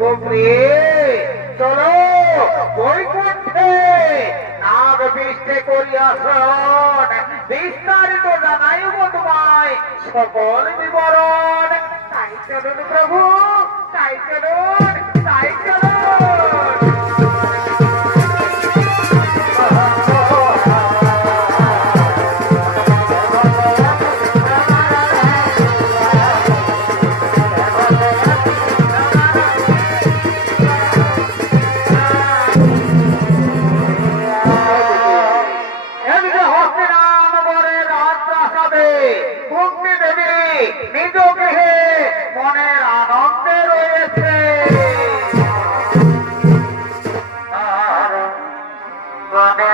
গোপী চলো বৈকুণ্ঠে নাগ বৃষ্টে করিয়াছন বিস্তারিত জানাইব তোমায় সকল বিবরণ। তাই চলুন প্রভু, তাই চলুন, তাই চলুন। নিজ গৃহে মনের আনন্দে রয়েছে। আর মনে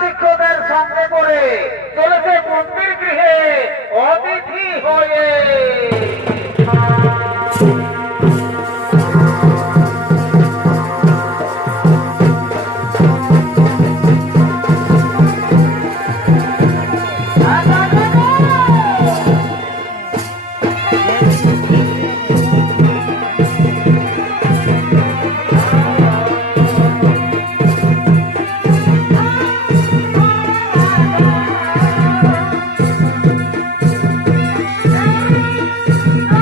শিক্ষকের সঙ্গে করে চলেছে মন্দির গৃহে অতিথি হয়ে। No!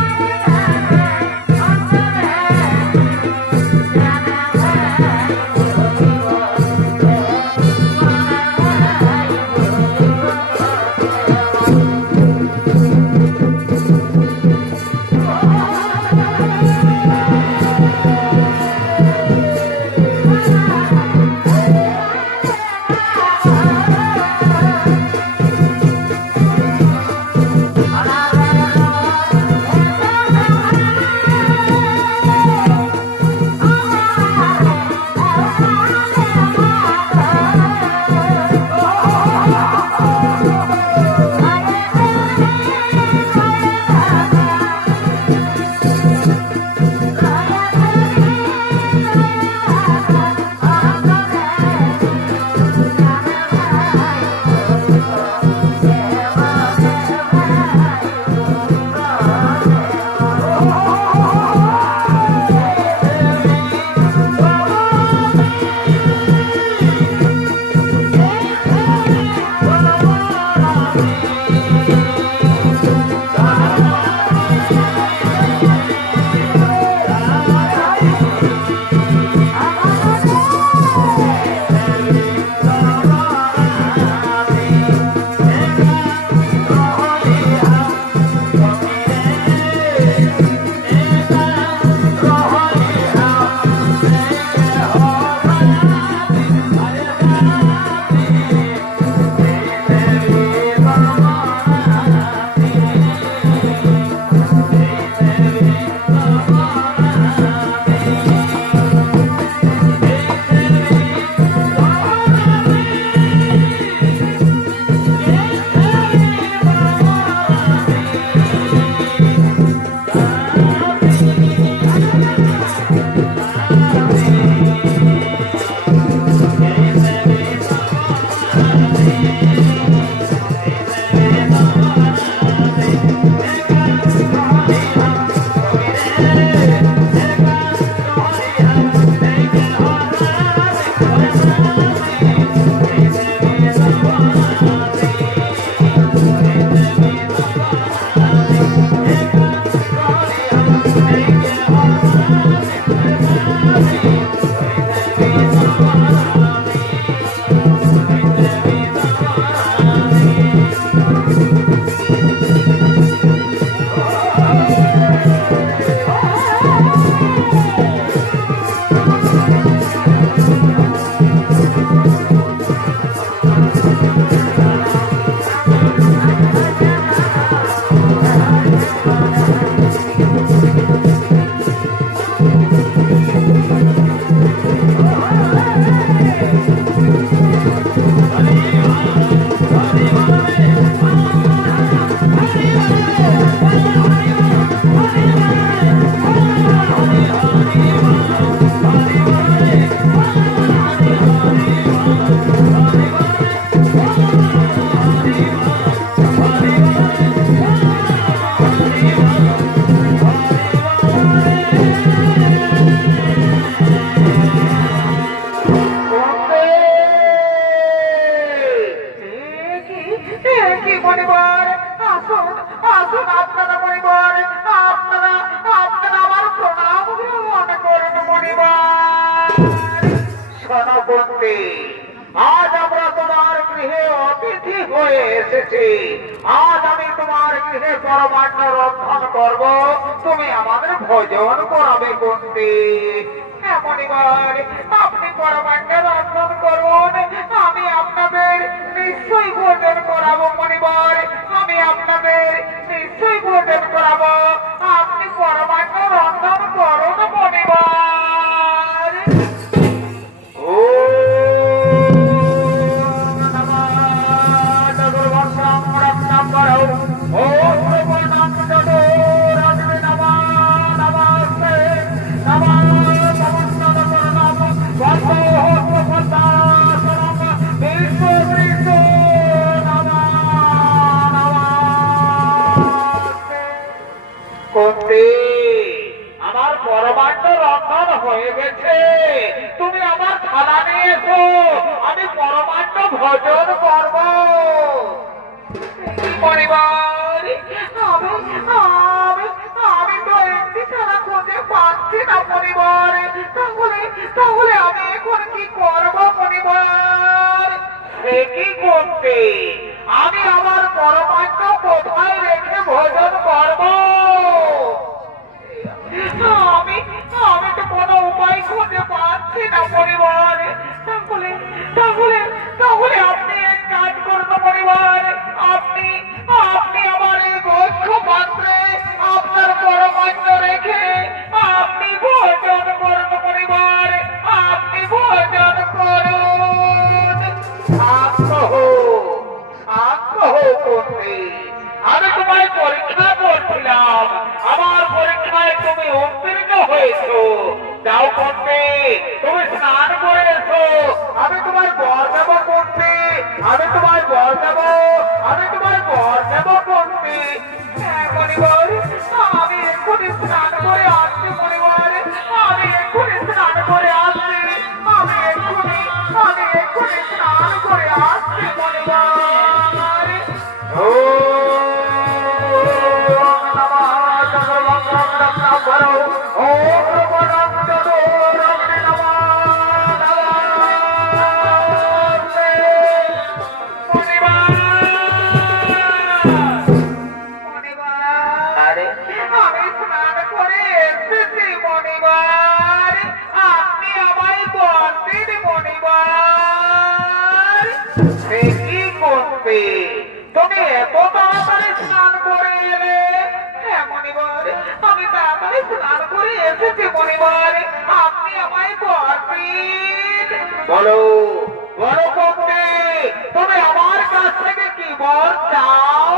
সনপন্থী, আজ আমরা তোমার গৃহে অতিথি হয়ে এসেছি। আজ আমি তোমার গৃহে পরমান্ন রক্ষণ করব, তুমি আমাদের ভোজন করাবে কুন্তি। এমনইবার আপনি পরমান্ন রক্ষণ করুন, আমি আপনাদের নিশ্চয়ই ভোজন করাবো। মণিবার আমি আপনাদের নিশ্চয়ই ভোজন করাবো, আপনি পরমান্ন রন্ধন করুন। মণিবার ও আমার পরমান্ন রন্ধন হয়ে গেছে, তুমি আমার থালা নিয়ে এসো, আমি পরমান্ন ভোজন করব। পরিবার আমি তো একটি ছাড়া খুঁজে পাচ্ছি না। পরিবার তাহলে তাহলে আমি এখন কি করব? পরিবার সে কি করতে, আমি আমার পরমান্ন কোথায় রেখে ভোজন করব? আমি আমি তো কোনো উপায় খুঁজে পাচ্ছি না। পরিবার তাহলে তাহলে তাহলে আপনি এক কাজ করুন। পরিবার আপনি আপনি আমার এই বক্ষ পাত্রে আপনার পরমান্ন রেখে আপনি ভোজন করুন। পরিবার আপনি ভোজন করুন। আগ্রহ আগ্রহ করতে আমি তোমায় পরীক্ষা করছিলাম, আমার পরীক্ষায় তুমি উত্তীর্ণ হয়েছো। যাও করতে, তুমি স্নান করে এসো, আমি তোমার বর দেব করতে, আমি তোমার বর দেব, আমি তোমার বর দেব করতে। পরিবার আমি এক্ষুনি স্নান করে আসছি। পরিবার আমি এক্ষুনি স্নান করে আসছি, আমি এক্ষুনি স্নান করে আসছি। পরিবার ও আমি স্নান করে এসেছি। মণিবার আপনি আমায় বলতেন। মণিবার সে কি করবে, তুমি এত তাড়াতাড়ি স্নান করে এলে? হ্যাঁ মণিবার আমি তাড়াতাড়ি স্নান করে এসেছি। মণিবার আপনি আমায় বলতেন। বলো বলো করতে, তুমি আমার কাছ থেকে কি বল চাও?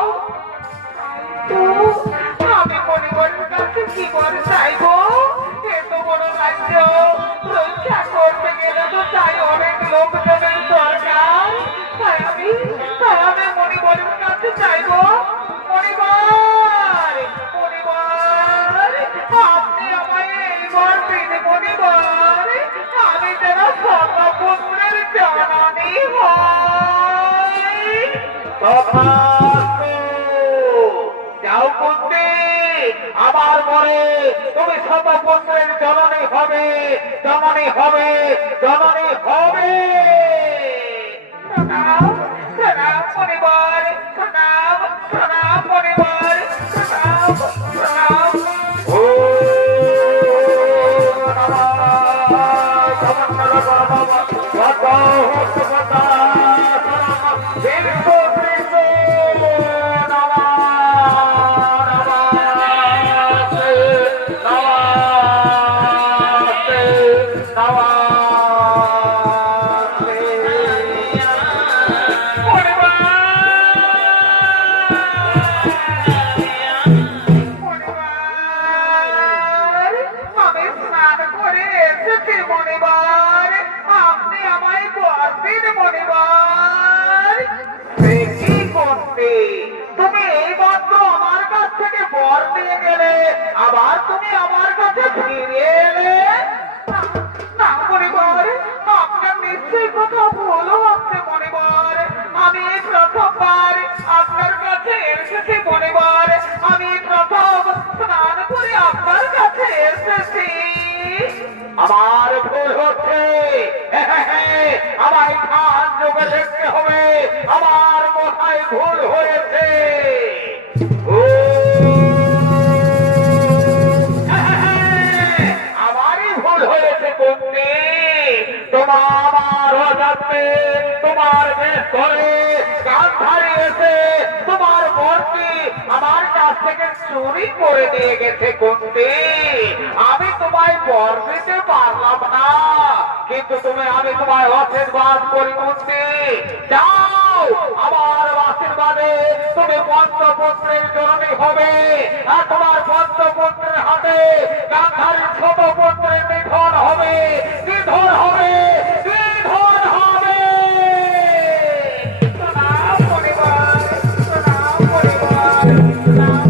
আমি পরিবারের কাছে কি বল চাইবো? এত বড় রাজ্য রক্ষা করতে গেলে তো চাই অনেক লোকজনের দরকার। তাই আমি মণিবরের কাছে চাইবো। পরিবার পরিবার আপনি আমায় এইবার দিন। পরিবার আমি যেন স্বর্ণপুত্রের জননী হই। যাও করতে, আমার মনে তুমি শতপুত্রের জননী হবে, জননী হবে, জননী হবে। প্রণাম প্রণাম পরিবার, প্রণাম প্রণাম পরিবার, প্রণাম প্রণাম। ও হচ্ছে। আমার ধান যোগে দেখতে হবে আমার কোথায় ভুল হয়েছে। ও আমারই ভুল হয়েছে কুন্তি। তোমার অজান্তে তোমার বেশ করে গান্ধারী এসে তোমার মূর্তি আমার কাছ থেকে চুরি করে নিয়ে গেছে কুন্তি। আমি তোমায় বর দিতে পারলাম না, কিন্তু আমি তোমায় আশীর্বাদ করি কুন্তি। যাও, আমার আশীর্বাদে তুমি পঞ্চপুত্রের জননী হবে, আর তোমার পঞ্চপুত্রের হাতে গান্ধারীর ছোট পুত্রের নিধন হবে, নিধন হবে, নিধন হবে। প্রণাম পরিবার, প্রণাম পরিবার, প্রণাম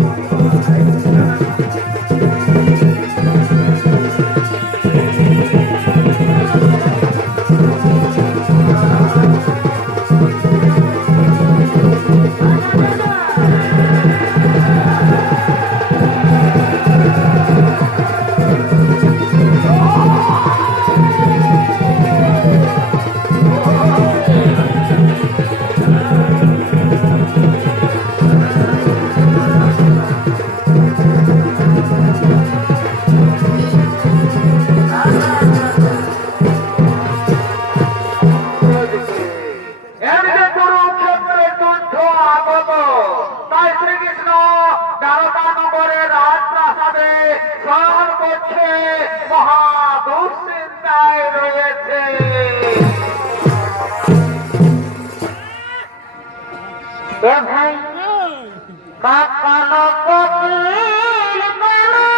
এদিকে কুরুক্ষেত্রের যুদ্ধ আগত। তাই শ্রীকৃষ্ণ দ্বারকানগরের রাজপ্রাসাদে শয়ন করছে, মহা দুশ্চিন্তায় রয়েছে। ভাই কাকানো কোকিল বলে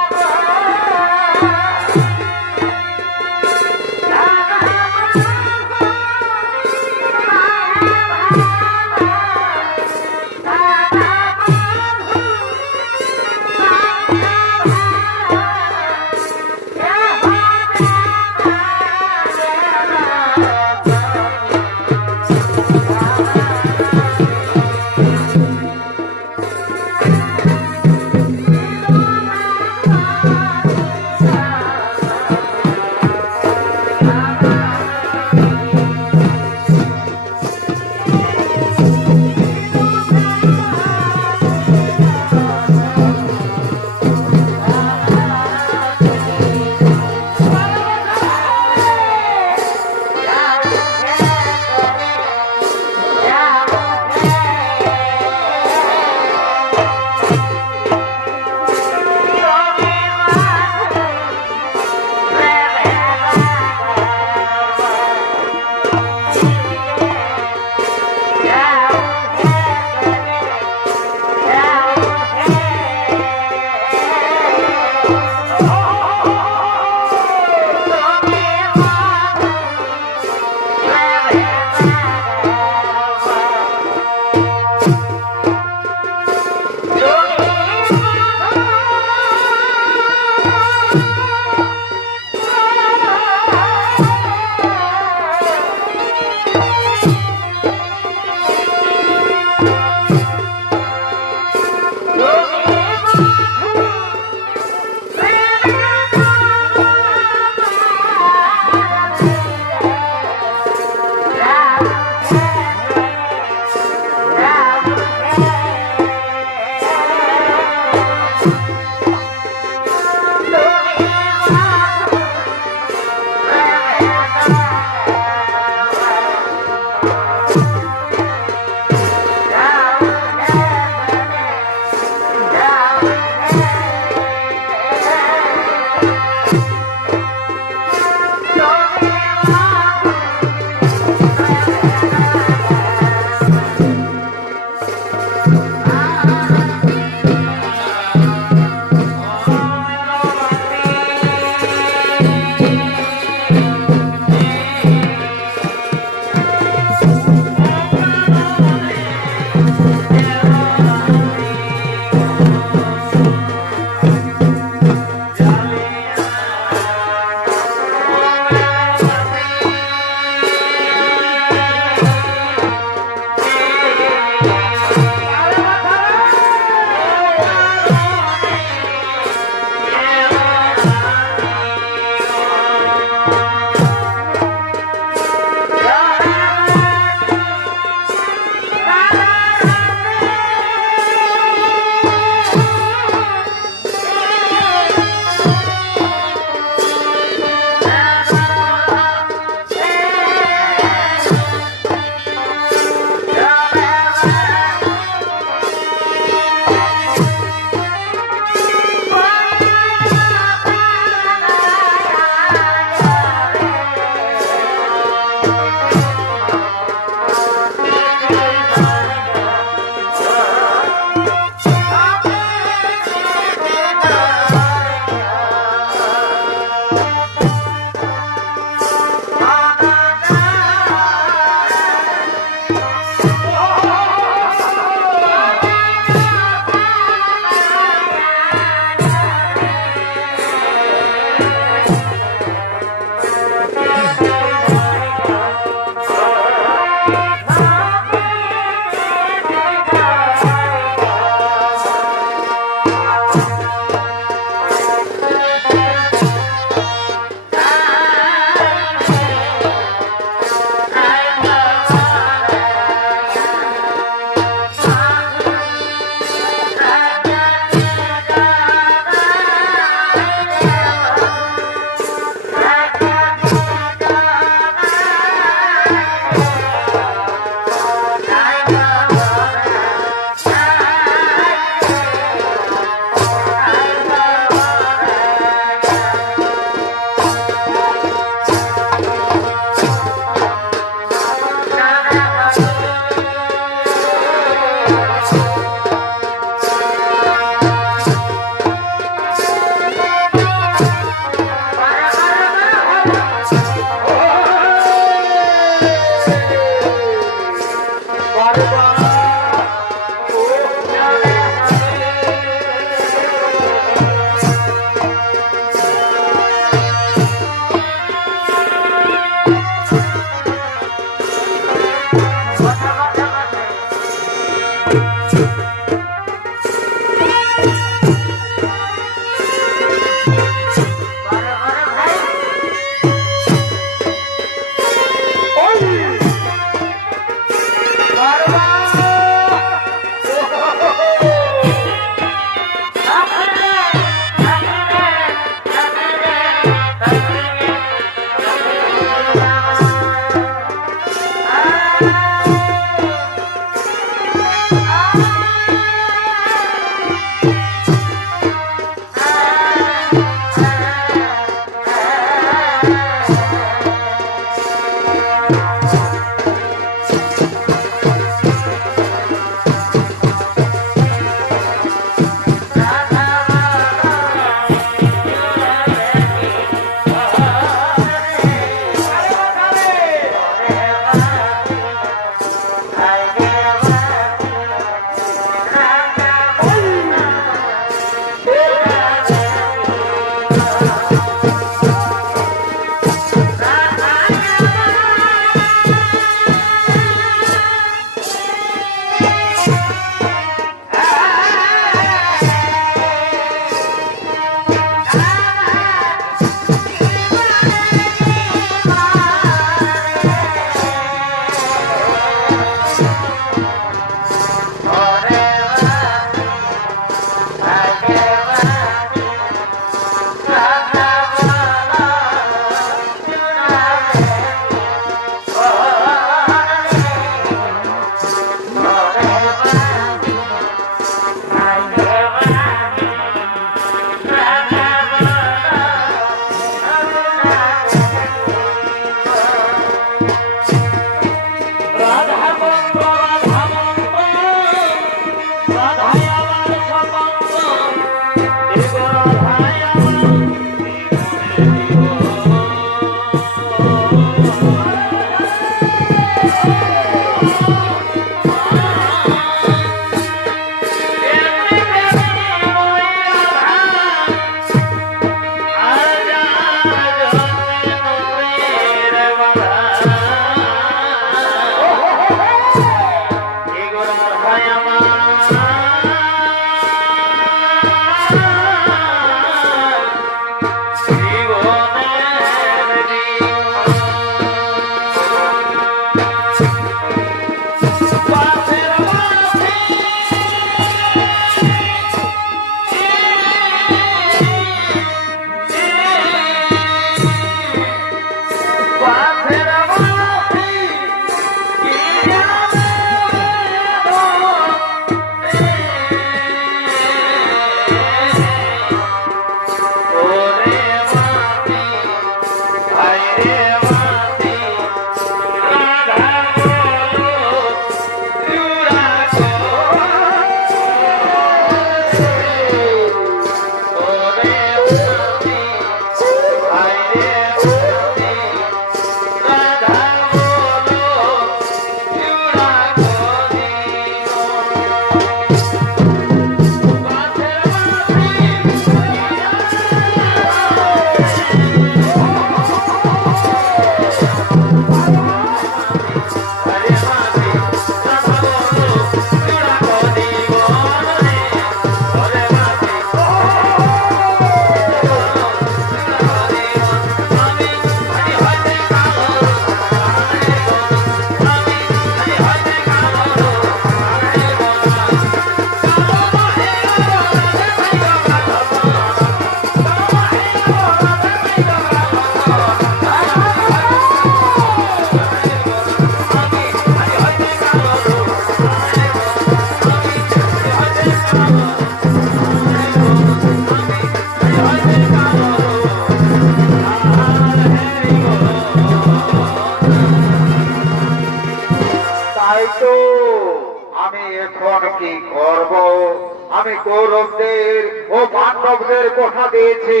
আমি কৌরবদের ও পাণ্ডবদের কথা দিয়েছি,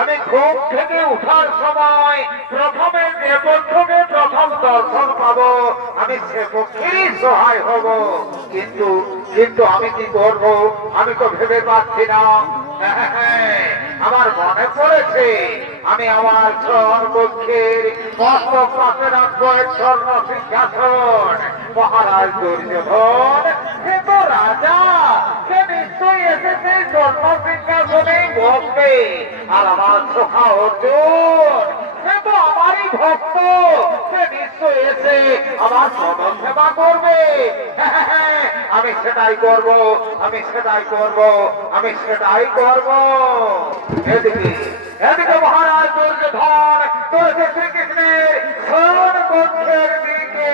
আমি ঘুম থেকে উঠার সময় প্রথমে যে পক্ষকে প্রথম দর্শন পাবো আমি সে পক্ষেরই সহায় হব। কিন্তু কিন্তু আমি কি করব আমি তো ভেবে পাচ্ছি না। আমার মনে পড়েছে আমি আমার স্বর্ণপক্ষের মস্তক পাশে রাখবো এক স্বর্ণ সিংহাসন। মহারাজ দুর্যোধন সে তো রাজা, সে নিশ্চয়ই এসে সেই স্বর্ণ সিংহাসনেই বসবে। আর আমার সখা অর্জুন সে তো আমারই ভক্ত, সে নিশ্চয়ই এসে আমার সদন সেবা করবে। আমি সেটাই করব, আমি সেটাই করব, আমি সেটাই করব। এদিকে এদিকে মহারাজ দুর্যোধন চলেছে শ্রীকৃষ্ণের স্বর্ণপক্ষের দিকে।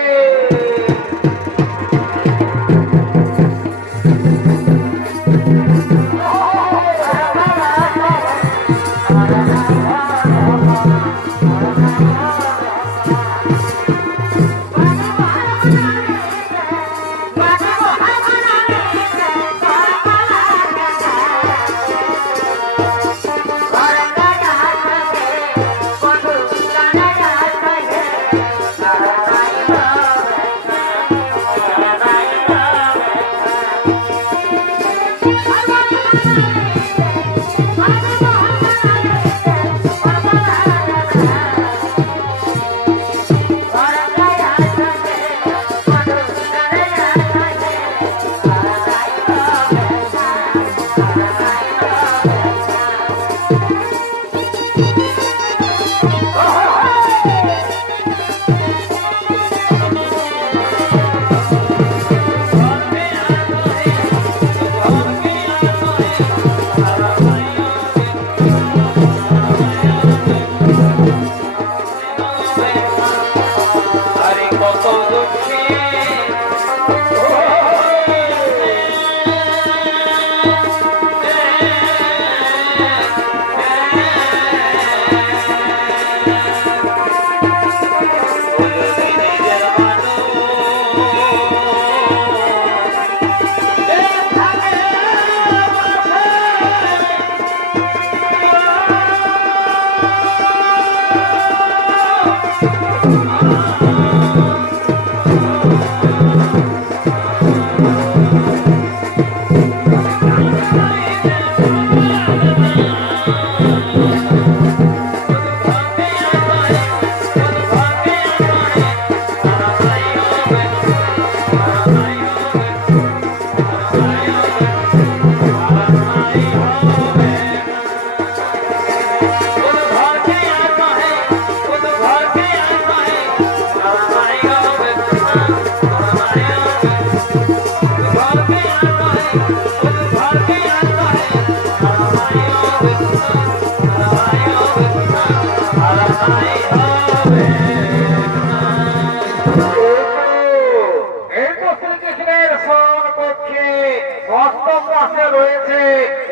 রয়েছে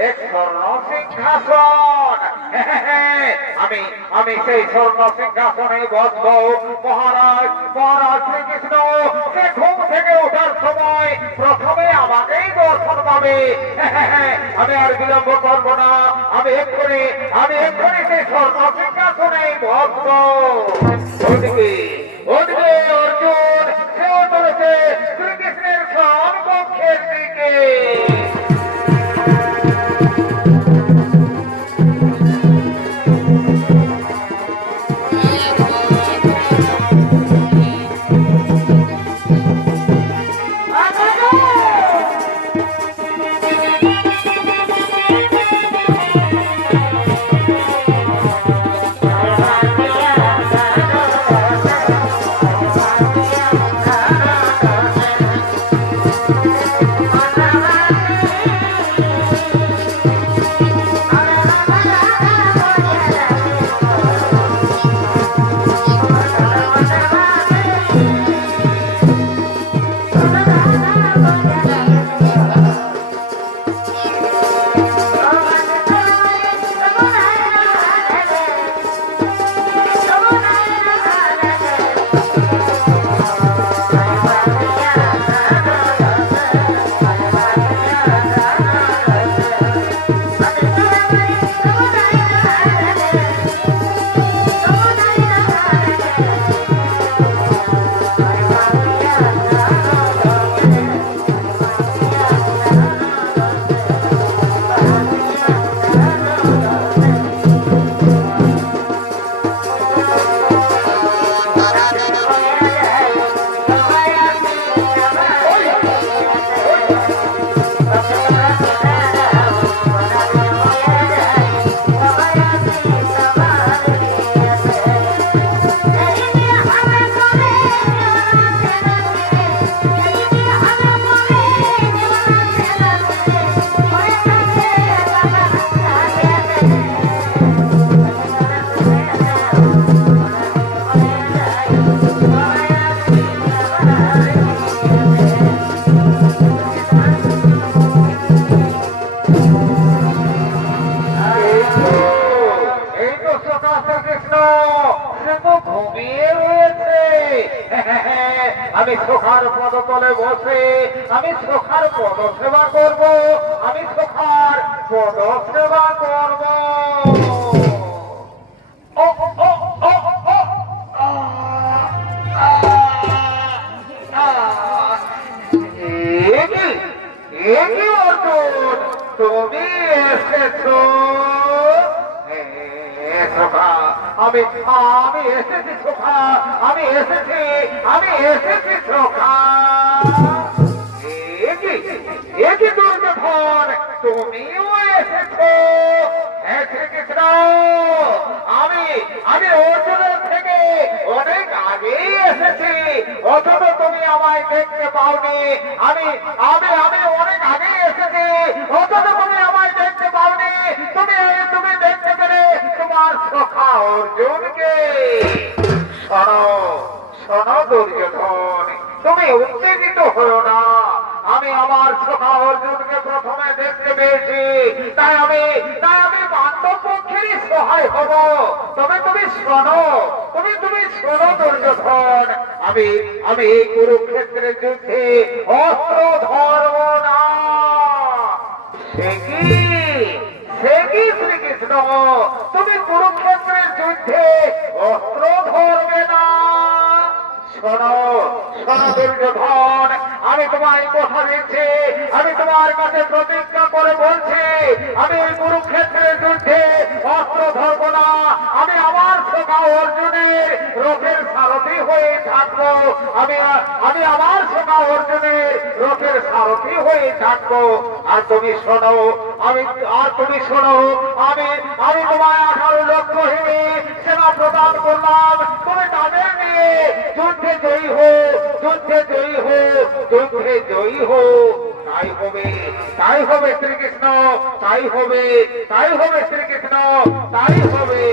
এক স্বর্ণ সিংহাসন। আমি আমি সেই স্বর্ণ সিংহাসনে বসব। মহারাজ মহারাজ শ্রীকৃষ্ণ সে ঘুম থেকে ওঠার সময় প্রথমে আমাকেই দর্শন পাবে। আমি আর বিলম্ব করব না, আমি এক্ষুনি সেই স্বর্ণ সিংহাসনে বসব। ওদিকে ওদিকে অর্জুন সেও চলেছে শ্রীকৃষ্ণের সমকক্ষের দিকে। আমি সখার পদতলে বসে আমি সখার পদ সেবা করব, আমি সখার পদ সেবা করব। অর্জুন তুমি এসেছো? আমি আমি এসেছি সখা, আমি এসেছি সখা। একই দুর্যোধন তুমিও এসেছো? হ্যাঁ শ্রীকৃষ্ণ, আমি অর্জুনের থেকে অনেক আগেই এসেছি, অথচ তুমি আমায় দেখতে পাওনি। আমি অনেক আগেই এসেছি, অথচ তুমি আমায় দেখতে পাওনি। তুমি দেখতে পেলে তোমার সখা অর্জুনকে। শোনো দুর্যোধন, তুমি উত্তেজিত হও না। আমি আমার সখা অর্জুনকে প্রথমে দেখতে পেয়েছি, তাই আমি পাণ্ডব পক্ষেরই সহায় হব। তবে তুমি শোনো দুর্যোধন, আমি এই কুরুক্ষেত্রের যুদ্ধে অস্ত্র ধরব না। সে কি শ্রীকৃষ্ণ, তুমি কুরুক্ষেত্রের যুদ্ধে অস্ত্র ধরবে না? শোনো দুর্যোধন, আমি তোমায় কথা দিচ্ছি, আমি তোমার কাছে প্রতিজ্ঞা করে বলছি, আমি কুরুক্ষেত্রের যুদ্ধে অস্ত্র ধরব না। আমি আমার সখা অর্জুনের রথের সারথি হয়ে থাকবো। আমি আমার সখা অর্জুনের রথের সারথি হয়ে থাকবো। আর তুমি শোনো, আমি তোমায় 18 লক্ষ হিনী সেনা প্রদান করলাম। তুমি তাদের নিয়ে যুদ্ধে জয়ী হো। যুদ্ধে জয়ী হো, যুদ্ধে জয়ী হো। তাই হবে, তাই হবে শ্রীকৃষ্ণ, তাই হবে, তাই হবে শ্রীকৃষ্ণ, তাই হবে।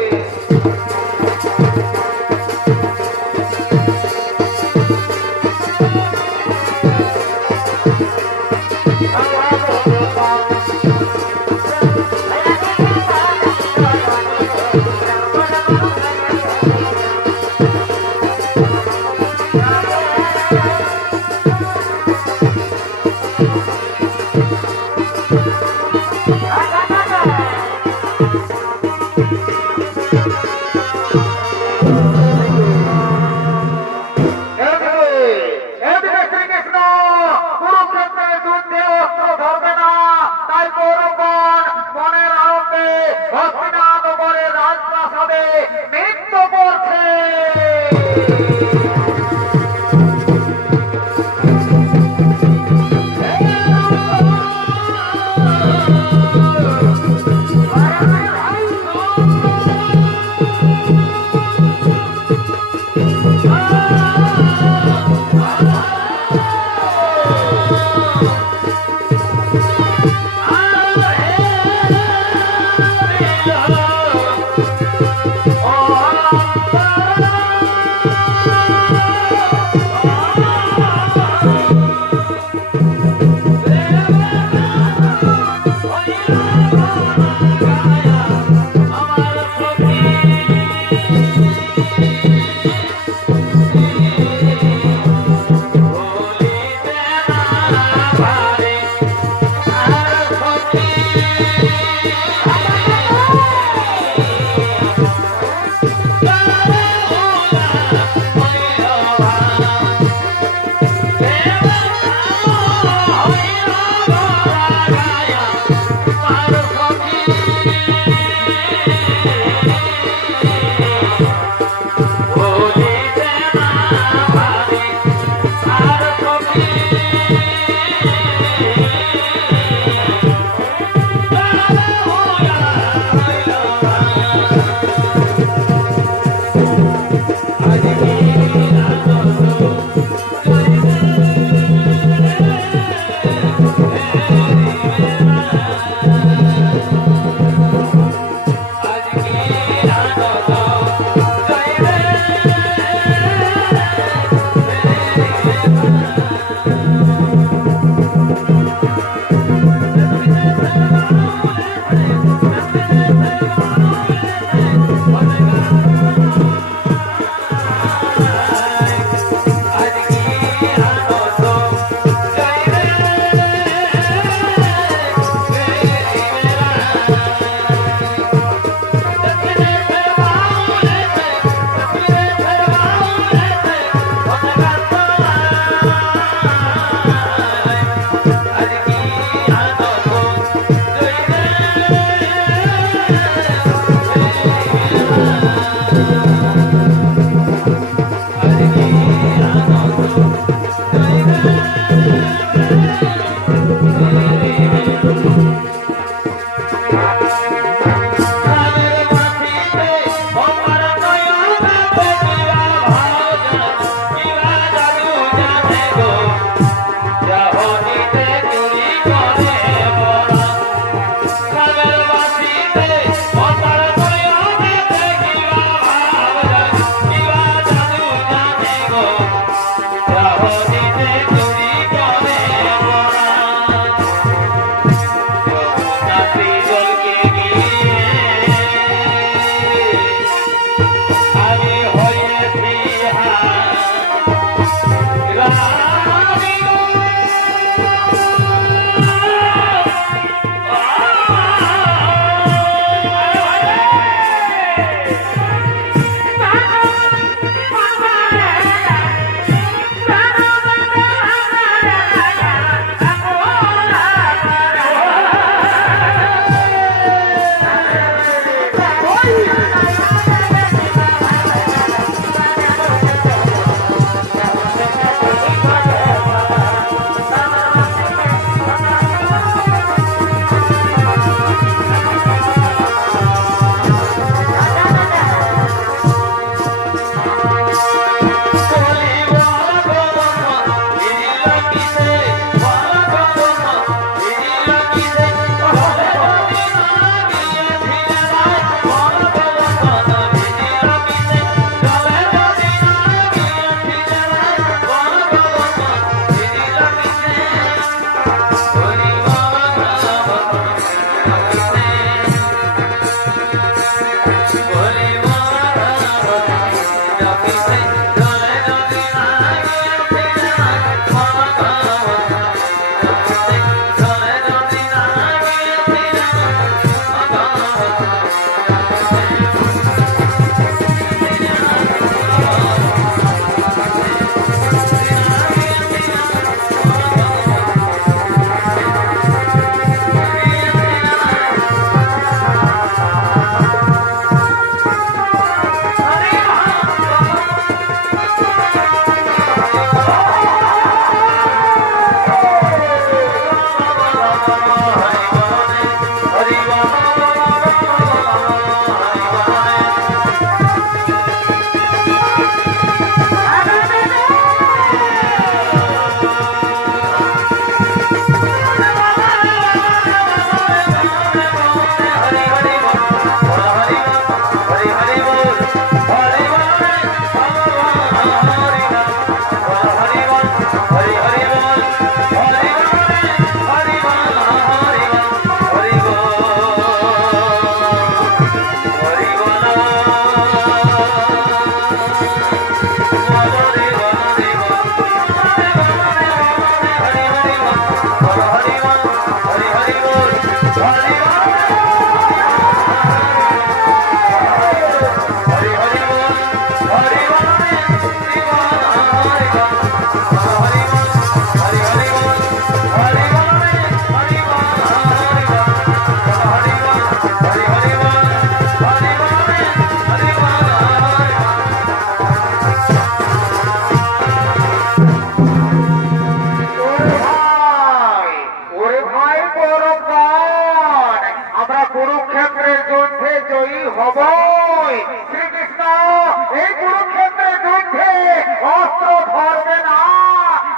অস্ত্র ধরবে না,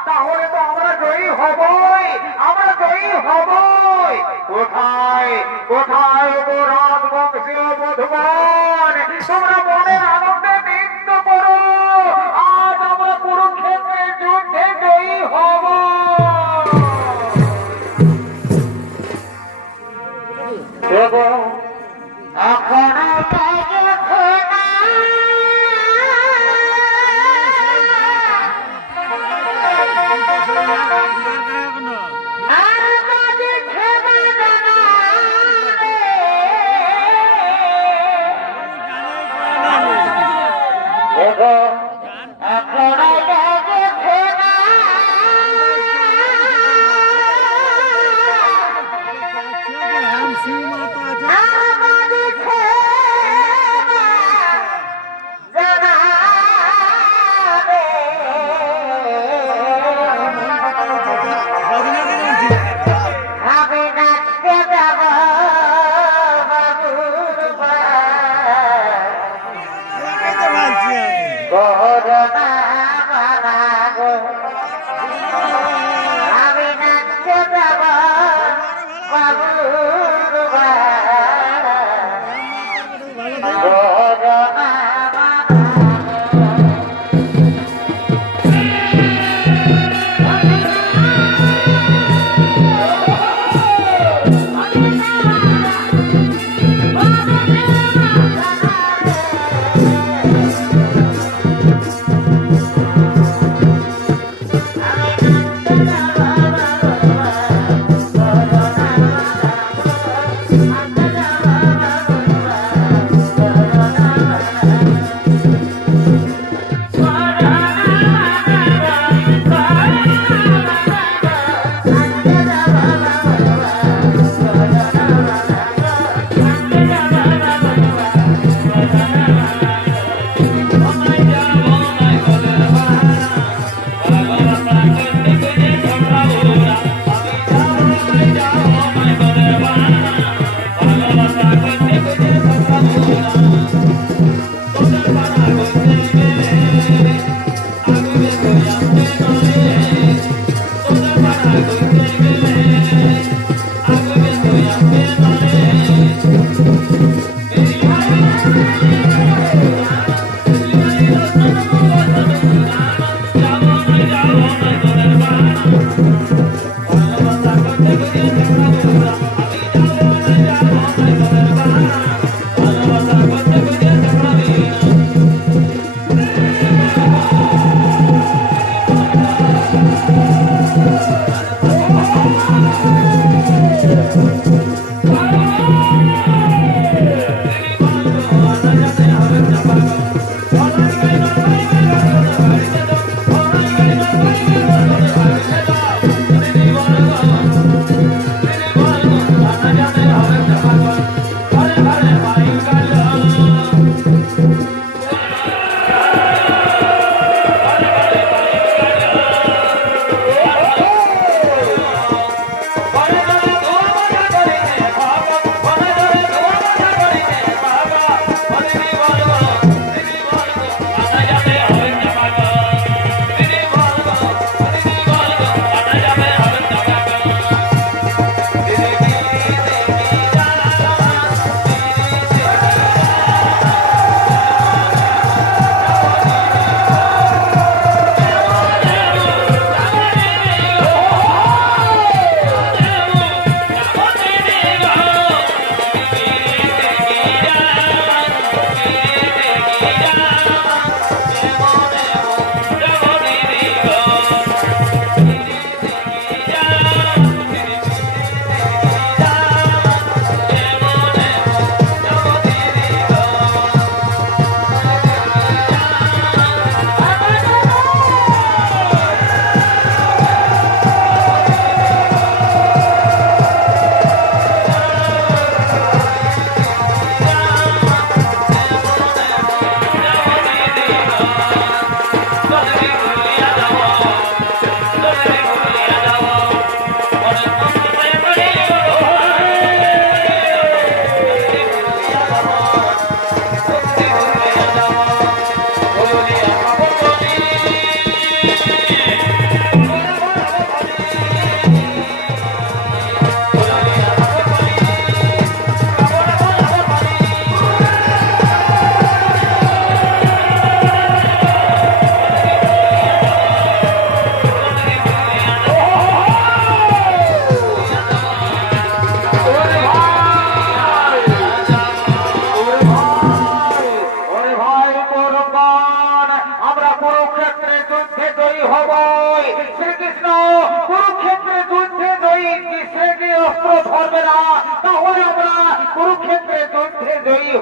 তাহলে তো আমরা জয়ী হবই, আমরা জয়ী হবই। কোথায় কোথায় গো রাজবংশীয় বধূগণ, তোমরা মনের আনন্দে নৃত্য করো, আজ আমরা কুরুক্ষেত্রের যুদ্ধে জয়ী হব। দেবো এখনো বাজছে না, আর বাজছে বাজনা রে।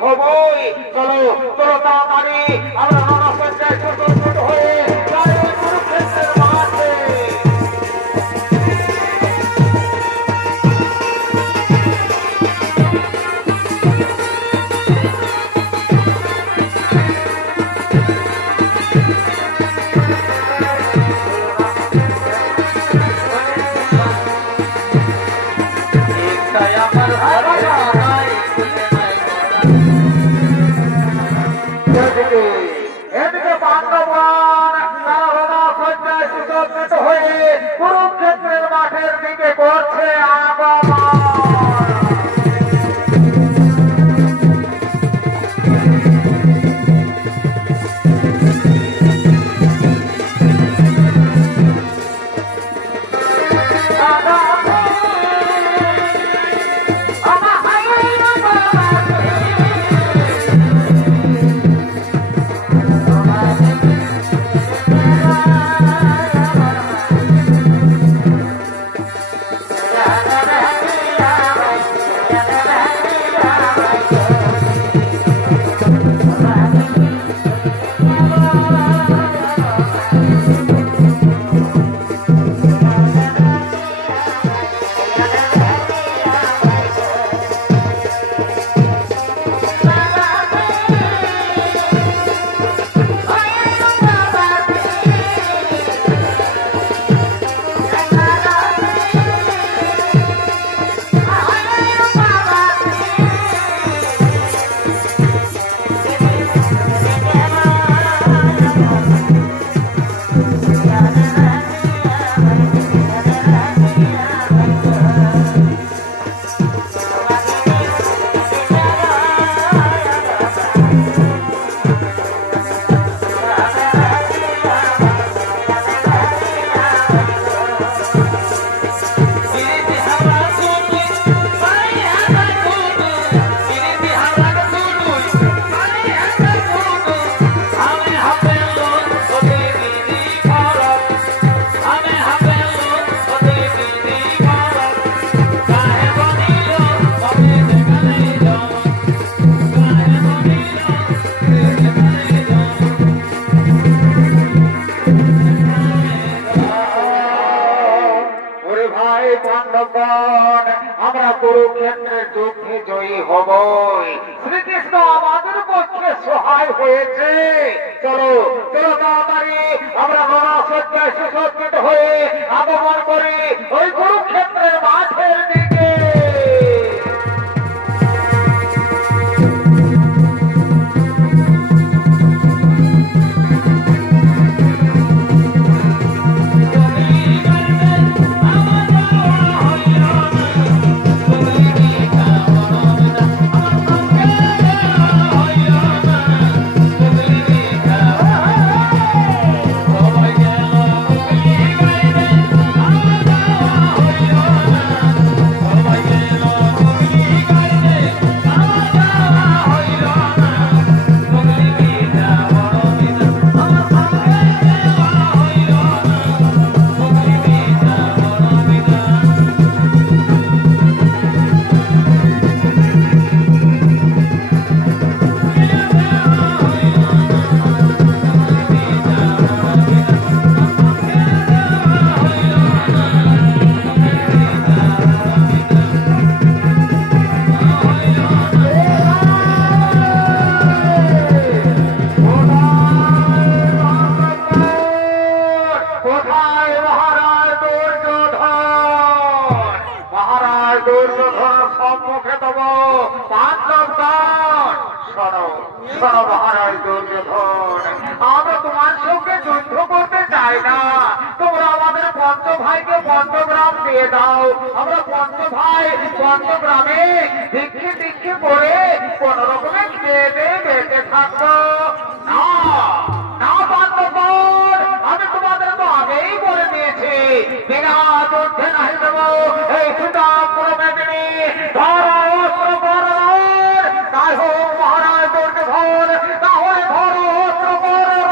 হবই। চলো চলো তাড়াতাড়ি আমরা রণসজ্জায় সুসজ্জিত হয়ে যাই ওই কুরুক্ষেত্রের মাঠে। এদিকে পাণ্ডবগণ তারা রণসজ্জায় সুসজ্জিত হয়ে কুরুক্ষেত্রের মাঠের দিকে করছে আগমন। পাণ্ডবগণ আমরা কুরুক্ষেত্রের যুদ্ধে জয়ী হবই। শ্রীকৃষ্ণ আমাদের পক্ষে সহায় হয়েছে। চলো চলো তাড়াতাড়ি আমরা রণসজ্জায় সুসজ্জিত হয়ে আগমন করি ওই কুরুক্ষেত্রের মাঠের দিকে। সম্মুখে তব পাণ্ডবগণ। শোনো শোনো মহারাজ দুর্যোধন, আমরা তোমার সঙ্গে যুদ্ধ করতে চাই না। তোমরা আমাদের পঞ্চ ভাইকে পঞ্চগ্রাম দিয়ে দাও। আমরা পঞ্চ ভাই পঞ্চগ্রামে দীক্ষে দীক্ষে করে কোন রকমে খেয়ে দিয়ে বেঁচে থাকবো না। না পাণ্ডবগণ, আমি তোমাদের তো আগেই বলে দিয়েছি বিনা যুদ্ধে নাহি দেব এই সুতাপুরমেদিনী। ধরো অস্ত্র বরণ, তাই হোক মহারাজ দুর্যোধন, তাহলে ধরো অস্ত্র বরণ।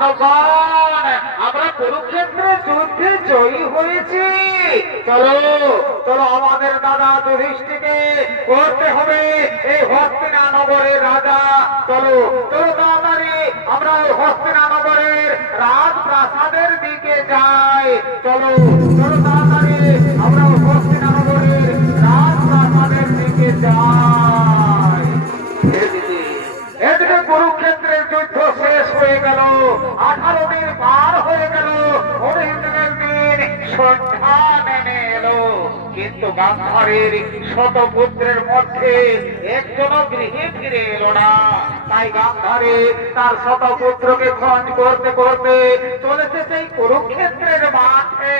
পাণ্ডবগণ, আমরা কুরুক্ষেত্রে যুদ্ধে জয়ী হয়েছি। চলো চলো, আমাদের দাদা যুধিষ্ঠিরকে করতে হবে এই হস্তিনানগরের রাজা। চলো চলো তাড়াতাড়ি আমরা ওই হস্তিনানগরের রাজপ্রাসাদের দিকে যাই। চলো চলো তাড়াতাড়ি আমরা ওই হস্তিনানগরের রাজপ্রাসাদের দিকে যাই। এদিকে কুরুক্ষেত্রের যুদ্ধ শেষ হয়ে গেল, 18 দিন পার হয়ে গেল, 19 দিনের দিন সন্ধ্যা নেমে এলো, কিন্তু গান্ধারের শতপুত্রের মধ্যে একজনও গৃহে ফিরে এলো না। তাই গান্ধারে তার শতপুত্রকে খোঁজ করতে করতে চলেছে সেই কুরুক্ষেত্রের মাঠে।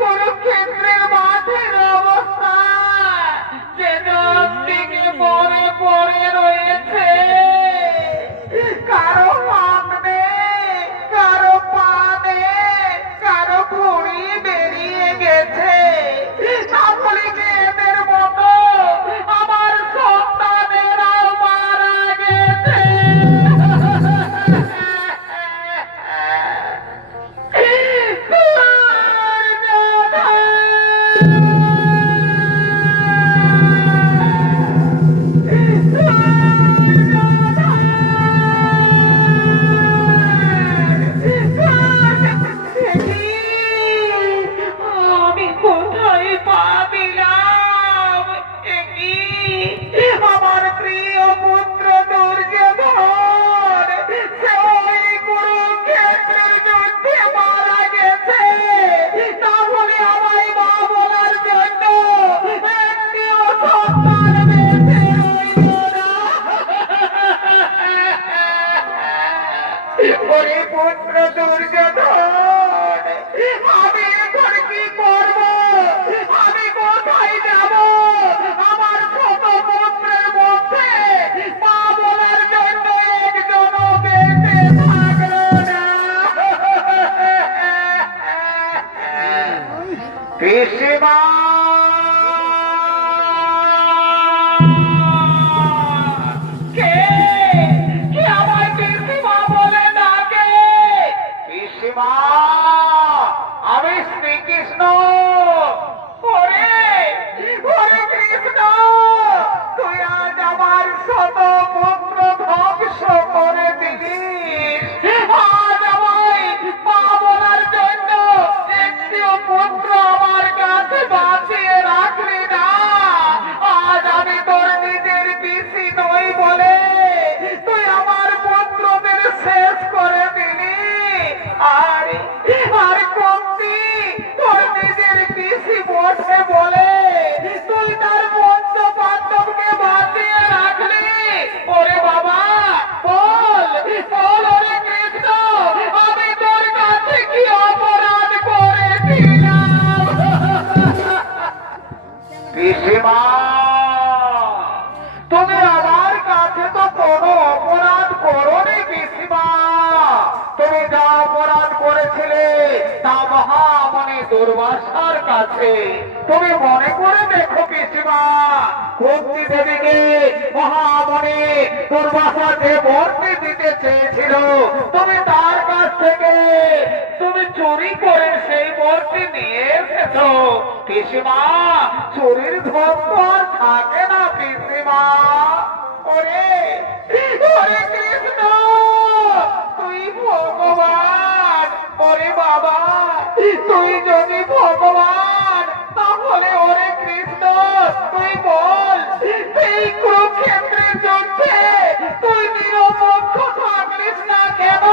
কুরুক্ষেত্রের মাঠের অবস্থা যেন দিকে পরে পরে রয়েছে, কারো হাত নেই, কারো পা নেই, কারো ভুঁড়ি বেরিয়ে গেছে। তাহলে কি এদের মতো আমার সন্তানেরাও মারা গেছে? আমি কোথায় পা দিলাম? আমার প্রিয় পুত্র দুর্যোধন সে ওই কুরুক্ষেত্রের যুদ্ধে মারা গেছে। তাহলে আমায় মা বলার জন্য একটিও সন্তান বেঁচে রইল না। ওরে পুত্র দুর্যোধন, আমি এখন কি করব? আমি কোথায় যাব? আমার ছোট পুত্রের মধ্যে মা বলার জন্য একজনও বেঁচে থাকলো না। পিসিমা, কে কে আমায় পিসিমা বলে ডাকে? পিসিমা, আমি শ্রীকৃষ্ণ। ওরে ওরে কৃষ্ণ, তুই আজ আমার শত পুত্র ধ্বংস করে দিলিস। আজ আমায় মা বলার জন্য একটিও পুত্র আমার কাছে বাঁচিয়ে রাখলি না। আজ আমি তোর নিজের পিসি নই বলে তুই আমার পুত্রদের শেষ করে দিলি। আর আর কমতি তোর নিজের পিসি বটে বলে তুই তার পঞ্চ পাণ্ডবকে বাঁচিয়ে রাখলি। ওরে বাবা, বল বল ওরে কৃষ্ণ, আমি তোর কাছে কি অপরাধ করেছিলাম? পিসিমা, তুমি আমার কাছে তো কোনো অপরাধ করোনি পিসিমা। তুমি যা অপরাধ করেছিলে তা মহামণি দুর্বাসার কাছে। তুমি মনে করে দেখো পিসিমা, কুন্তি দেবীকে মহামণি দুর্বাসা যে বরটি দিতে চেয়েছিল, তুমি তার কাছ থেকে তুমি চুরি করে সেই বরটি নিয়ে এসেছো। পিসিমা, চুরির ধন তো আর থাকে না পিসিমা। ওরে ওরে কৃষ্ণ, তুই ভগবান। ওরে বাবা, তুই যদি ভগবান তাহলে ওরে কৃষ্ণ তুই বল, এই কুরুক্ষেত্রের যুদ্ধে তুই নিরপেক্ষ থাকলিস না কেন?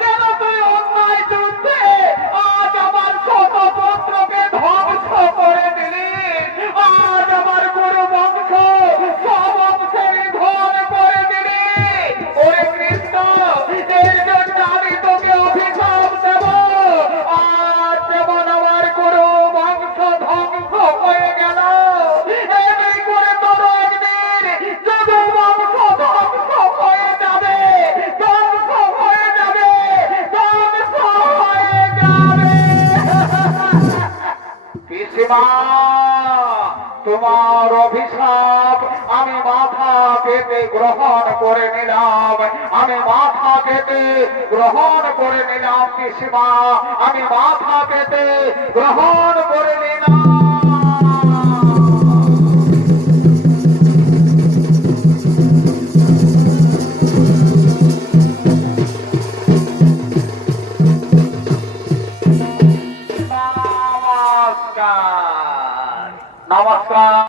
কেন তুই অন্যায় যুদ্ধে আজ আমার শত পুত্রকে ধ্বংস করে দিলি? আজ আমার গুরু বংশ তোমার অভিশাপ আমি মাথা পেতে গ্রহণ করে নিলাম, আমি মাথা পেতে গ্রহণ করে নিলাম পিসিমা, আমি মাথা পেতে গ্রহণ করে নিলাম।